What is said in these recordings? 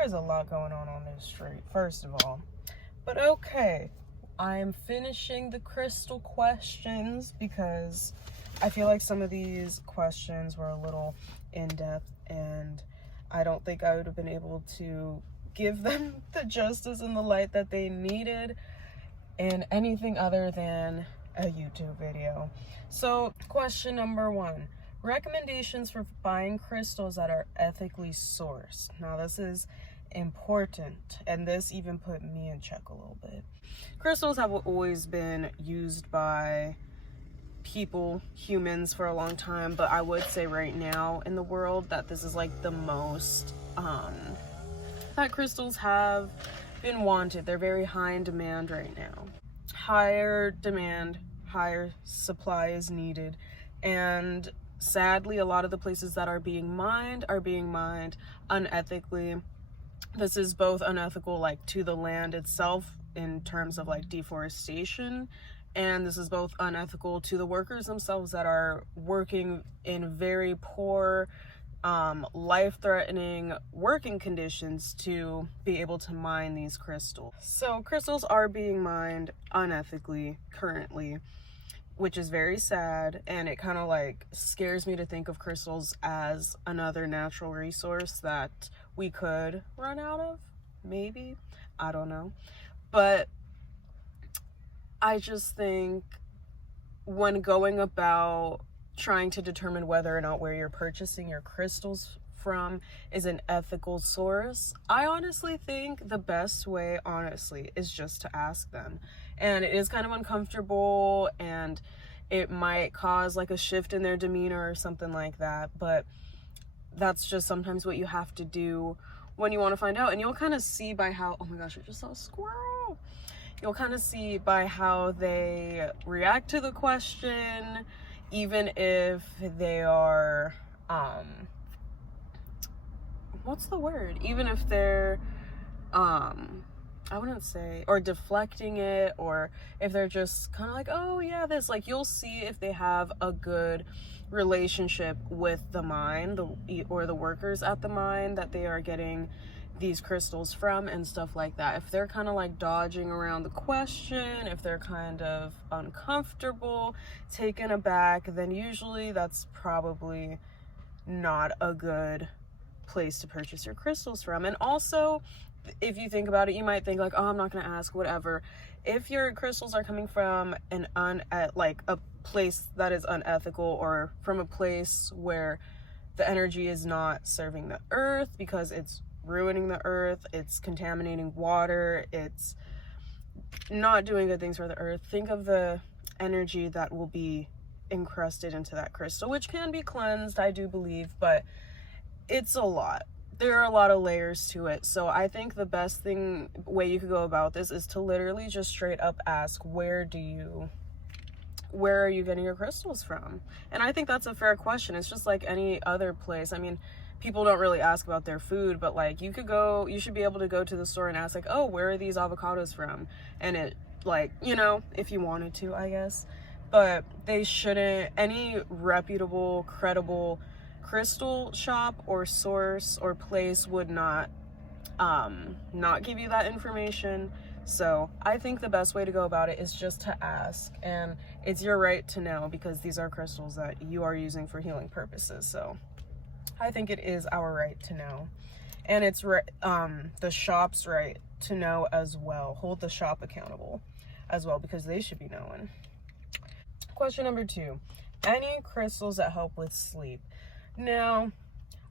there's a lot going on this street, first of all. But okay, I'm finishing the crystal questions because I feel like some of these questions were a little in-depth, and I don't think I would have been able to give them the justice and the light that they needed in anything other than a YouTube video. So question number 1, recommendations for buying crystals that are ethically sourced. Now this is important, and this even put me in check a little bit. Crystals have always been used by people, humans, for a long time, but I would say right now in the world that this is like the most that crystals have been wanted. They're very high in demand right now. Higher demand, higher supply is needed, and sadly a lot of the places that are being mined unethically. This is both unethical like to the land itself in terms of like deforestation, and this is both unethical to the workers themselves that are working in very poor, life-threatening working conditions to be able to mine these crystals. So crystals are being mined unethically currently, which is very sad, and it kind of like scares me to think of crystals as another natural resource that we could run out of, maybe, I don't know. But I just think when going about trying to determine whether or not where you're purchasing your crystals from is an ethical source, I honestly think the best way, honestly, is just to ask them. And it is kind of uncomfortable, and it might cause like a shift in their demeanor or something like that, but that's just sometimes what you have to do when you want to find out. And you'll kind of see by how, oh my gosh, I just saw a squirrel. You'll kind of see by how they react to the question, even if they are, what's the word? Even if they're, I wouldn't say, or deflecting it, or if they're just kind of like, oh yeah, this, like, you'll see if they have a good relationship with the mine, or the workers at the mine that they are getting these crystals from and stuff like that. If they're kind of like dodging around the question, if they're kind of uncomfortable, taken aback, then usually that's probably not a good place to purchase your crystals from. And also, if you think about it, you might think like, oh, I'm not gonna ask, whatever. If your crystals are coming from like a place that is unethical, or from a place where the energy is not serving the earth because it's ruining the earth, it's contaminating water, it's not doing good things for the earth, think of the energy that will be encrusted into that crystal, which can be cleansed, I do believe, but it's a lot. There are a lot of layers to it. So I think the best way you could go about this is to literally just straight up ask, where are you getting your crystals from? And I think that's a fair question. It's just like any other place. I mean, people don't really ask about their food, but like you should be able to go to the store and ask like, oh, where are these avocados from? And it, like, you know, if you wanted to, I guess. But they shouldn't, any reputable, credible crystal shop or source or place would not give you that information. So I think the best way to go about it is just to ask, and it's your right to know, because these are crystals that you are using for healing purposes. So I think it is our right to know, and it's the shop's right to know as well. Hold the shop accountable as well, because they should be knowing. Question number 2, any crystals that help with sleep? Now,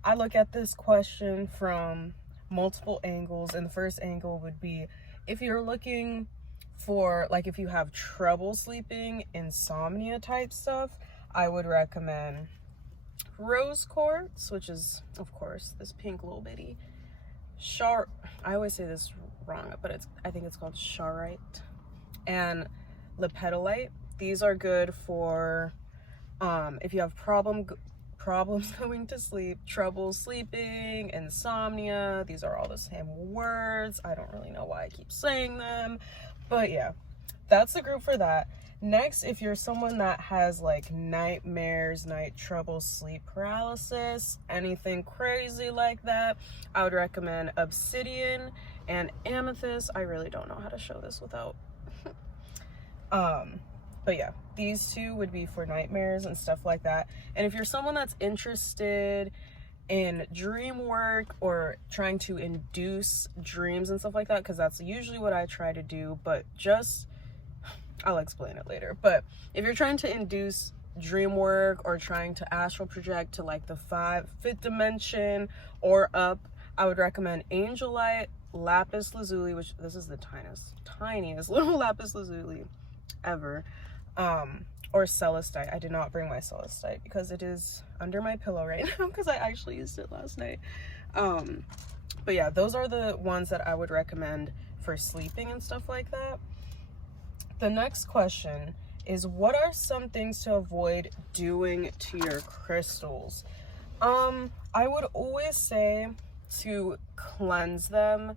I look at this question from multiple angles, and the first angle would be, if you're looking for, like, if you have trouble sleeping, insomnia type stuff, I would recommend rose quartz, which is, of course, this pink little bitty I always say this wrong, but I think it's called charoite, and lepidolite. These are good for if you have problems going to sleep, trouble sleeping, insomnia. These are all the same words. I don't really know why I keep saying them, but yeah, that's the group for that. Next, if you're someone that has like nightmares, night trouble, sleep paralysis, anything crazy like that, I would recommend obsidian and amethyst. I really don't know how to show this without but yeah, these two would be for nightmares and stuff like that. And if you're someone that's interested in dream work or trying to induce dreams and stuff like that, because that's usually what I try to do, but I'll explain it later. But if you're trying to induce dream work or trying to astral project to like the fifth dimension or up, I would recommend angelite, lapis lazuli, which this is the tiniest little lapis lazuli ever, or celestite. I did not bring my celestite because it is under my pillow right now because I actually used it last night. But yeah, those are the ones that I would recommend for sleeping and stuff like that. The next question is, what are some things to avoid doing to your crystals? I would always say to cleanse them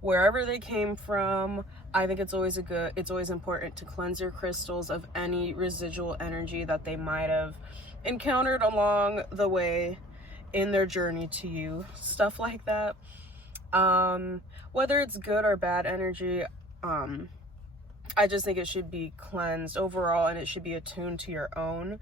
wherever they came from. I think it's always important to cleanse your crystals of any residual energy that they might have encountered along the way in their journey to you, stuff like that. Whether it's good or bad energy, I just think it should be cleansed overall, and it should be attuned to your own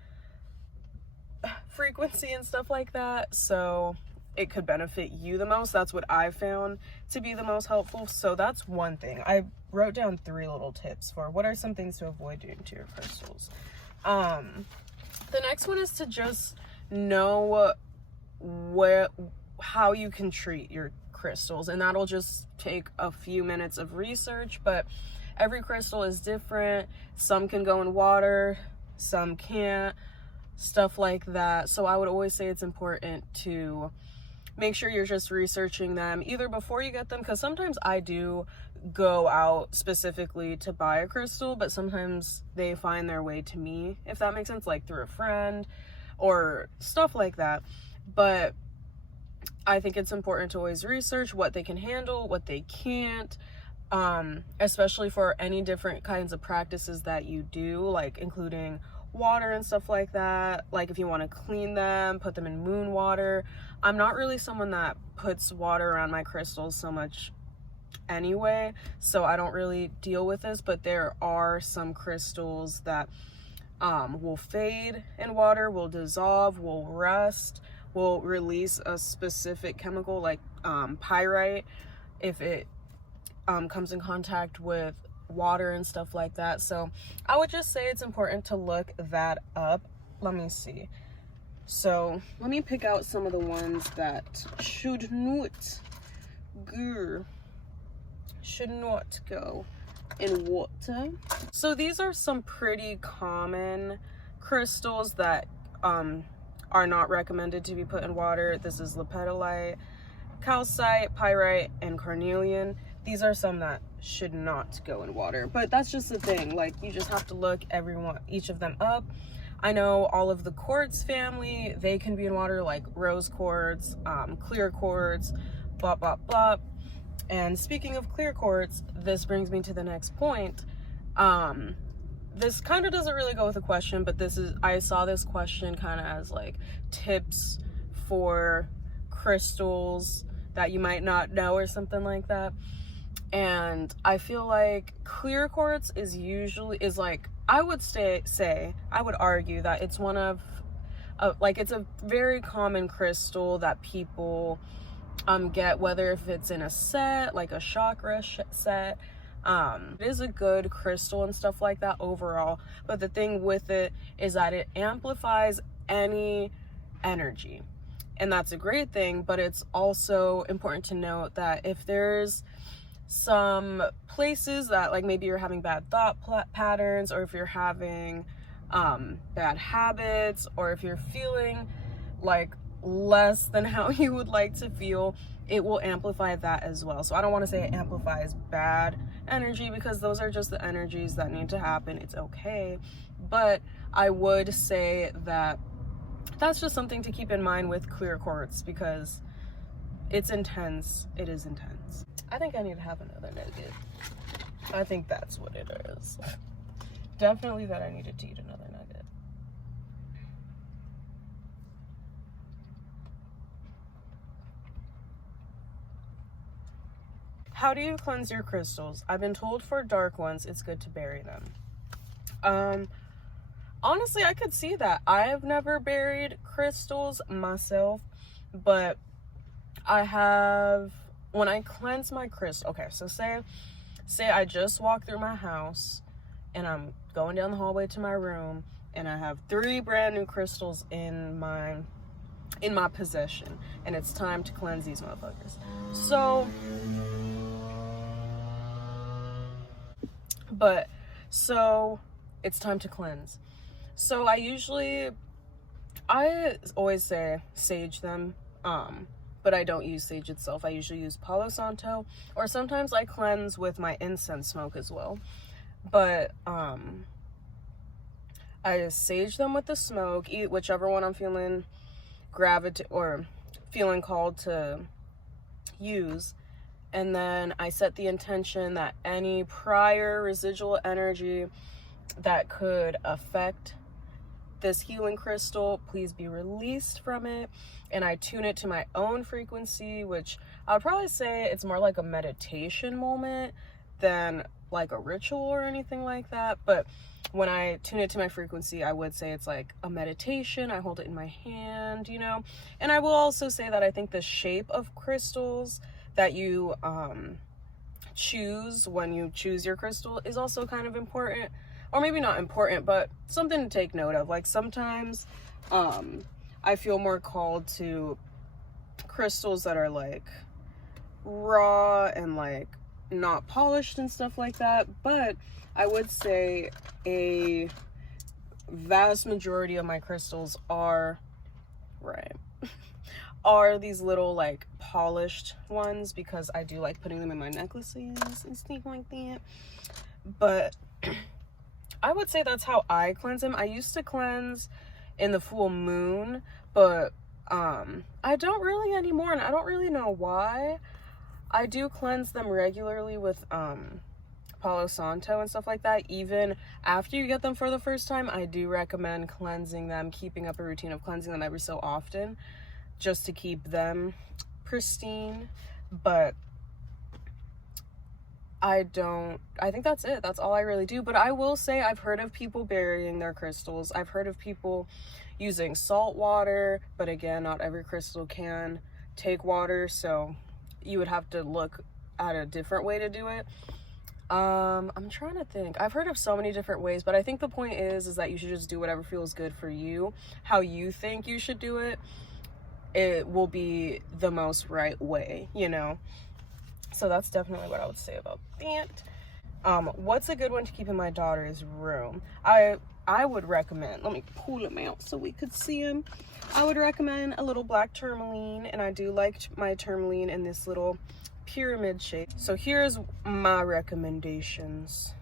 frequency and stuff like that, so it could benefit you the most. That's what I found to be the most helpful. So that's one thing. I wrote down 3 little tips for what are some things to avoid doing to your crystals. The next one is to just know how you can treat your crystals, and that'll just take a few minutes of research, but every crystal is different. Some can go in water, some can't, stuff like that. So I would always say it's important to make sure you're just researching them either before you get them, because sometimes I do go out specifically to buy a crystal, but sometimes they find their way to me, if that makes sense, like through a friend or stuff like that. But I think it's important to always research what they can handle, what they can't, especially for any different kinds of practices that you do, like including water and stuff like that. Like if you want to clean them, put them in moon water. I'm not really someone that puts water around my crystals so much anyway, so I don't really deal with this, but there are some crystals that will fade in water, will dissolve, will rust, will release a specific chemical like pyrite if it comes in contact with water and stuff like that. So I would just say it's important to look that up. Let me see. So let me pick out some of the ones that should not go in water. So these are some pretty common crystals that are not recommended to be put in water. This is lepidolite, calcite, pyrite, and carnelian. These are some that should not go in water, but that's just the thing. Like, you just have to look each of them up. I know all of the quartz family, they can be in water, like rose quartz, clear quartz, blah, blah, blah. And speaking of clear quartz, this brings me to the next point. This kind of doesn't really go with the question, but I saw this question kind of as like tips for crystals that you might not know or something like that. And I feel like clear quartz is like, I would argue that it's one of, it's a very common crystal that people get, whether if it's in a set, like a chakra set. It is a good crystal and stuff like that overall, but the thing with it is that it amplifies any energy, and that's a great thing. But it's also important to note that if there's some places that, like, maybe you're having bad thought patterns, or if you're having bad habits, or if you're feeling like less than how you would like to feel, it will amplify that as well. So I don't want to say it amplifies bad energy, because those are just the energies that need to happen. It's okay, but I would say that that's just something to keep in mind with clear quartz, because it's intense. It is intense. I think I need to have another nugget. I think that's what it is. definitely that I needed to eat another nugget. How do you cleanse your crystals? I've been told for dark ones, it's good to bury them. Honestly, I could see that. I have never buried crystals myself, but I have, when I cleanse my crystal, okay, so say I just walked through my house and I'm going down the hallway to my room and I have 3 brand new crystals in my possession, and it's time to cleanse these motherfuckers. So it's time to cleanse. So I always say sage them, but I don't use sage itself. I usually use Palo Santo, or sometimes I cleanse with my incense smoke as well. But I sage them with the smoke, eat whichever one I'm feeling feeling called to use. And then I set the intention that any prior residual energy that could affect this healing crystal, please be released from it. And I tune it to my own frequency, which I would probably say it's more like a meditation moment than like a ritual or anything like that. But when I tune it to my frequency, I would say it's like a meditation. I hold it in my hand, you know. And I will also say that I think the shape of crystals that you choose when you choose your crystal is also kind of important. Or maybe not important, but something to take note of. Like sometimes I feel more called to crystals that are like raw and like not polished and stuff like that. But I would say a vast majority of my crystals are these little like polished ones, because I do like putting them in my necklaces and stuff like that. But I would say that's how I cleanse them. I used to cleanse in the full moon, but I don't really anymore, and I don't really know why. I do cleanse them regularly with Palo Santo and stuff like that. Even after you get them for the first time, I do recommend cleansing them, keeping up a routine of cleansing them every so often, just to keep them pristine. But I think that's it. That's all I really do. But I will say I've heard of people burying their crystals. I've heard of people using salt water, but again, not every crystal can take water, so you would have to look at a different way to do it. I'm trying to think. I've heard of so many different ways, but I think the point is that you should just do whatever feels good for you. How you think you should do it, it will be the most right way, you know? So that's definitely what I would say about that. What's a good one to keep in my daughter's room? I would recommend, let me pull them out so we could see them. I would recommend a little black tourmaline, and I do like my tourmaline in this little pyramid shape. So here's my recommendations.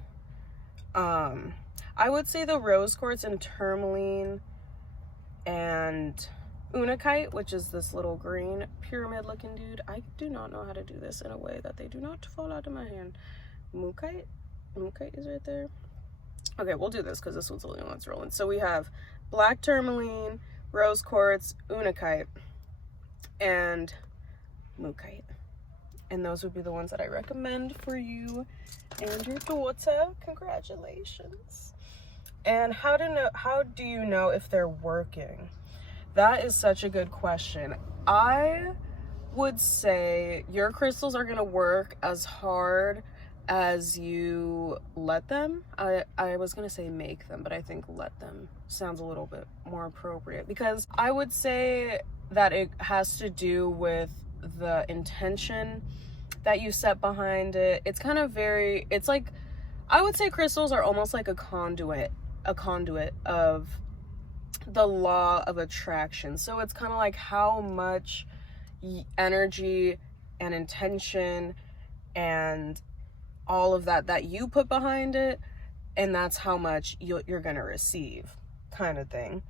I would say the rose quartz and tourmaline and unakite, which is this little green pyramid looking dude. I do not know how to do this in a way that they do not fall out of my hand. Mukite is right there. Okay, we'll do this because this one's the only one that's rolling. So we have black tourmaline, rose quartz, unakite, and mukite. And those would be the ones that I recommend for you and your daughter. Congratulations. And how do you know if they're working? That is such a good question. I would say your crystals are going to work as hard as you let them. I was going to say make them, but I think let them sounds a little bit more appropriate, because I would say that it has to do with the intention that you set behind it. It's kind of it's like, I would say crystals are almost like a conduit of the law of attraction. So it's kind of like how much energy and intention and all of that you put behind it, and that's how much you're gonna receive, kind of thing.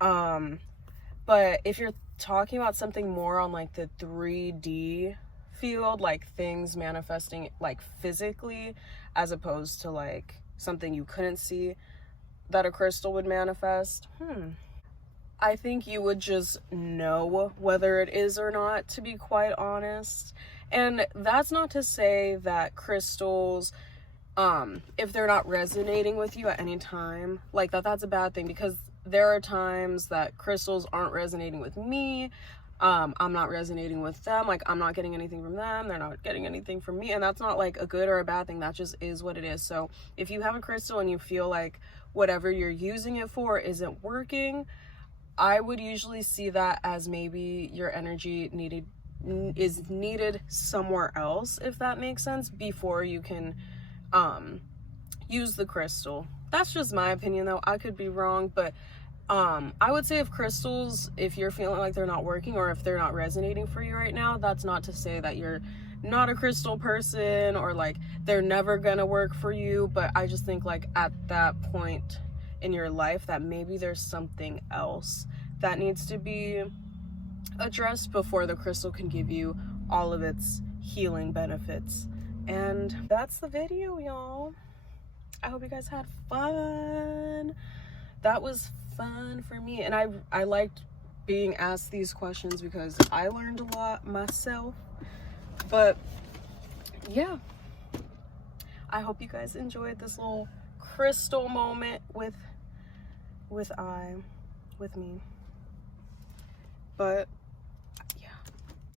But if you're talking about something more on like the 3D field, like things manifesting like physically, as opposed to like something you couldn't see that a crystal would manifest, I think you would just know whether it is or not, to be quite honest. And that's not to say that crystals, if they're not resonating with you at any time, like that's a bad thing, because there are times that crystals aren't resonating with me. I'm not resonating with them. Like, I'm not getting anything from them. They're not getting anything from me. And that's not like a good or a bad thing. That just is what it is. So if you have a crystal and you feel like whatever you're using it for isn't working, I would usually see that as maybe your energy is needed somewhere else, if that makes sense, before you can use the crystal. That's just my opinion, though. I could be wrong, but I would say if crystals, if you're feeling like they're not working or if they're not resonating for you right now, that's not to say that you're not a crystal person or like they're never gonna work for you. But I just think like at that point in your life that maybe there's something else that needs to be addressed before the crystal can give you all of its healing benefits. And that's the video, y'all. I hope you guys had fun. That was fun for me, and I liked being asked these questions because I learned a lot myself. But yeah, I hope you guys enjoyed this little crystal moment with me. But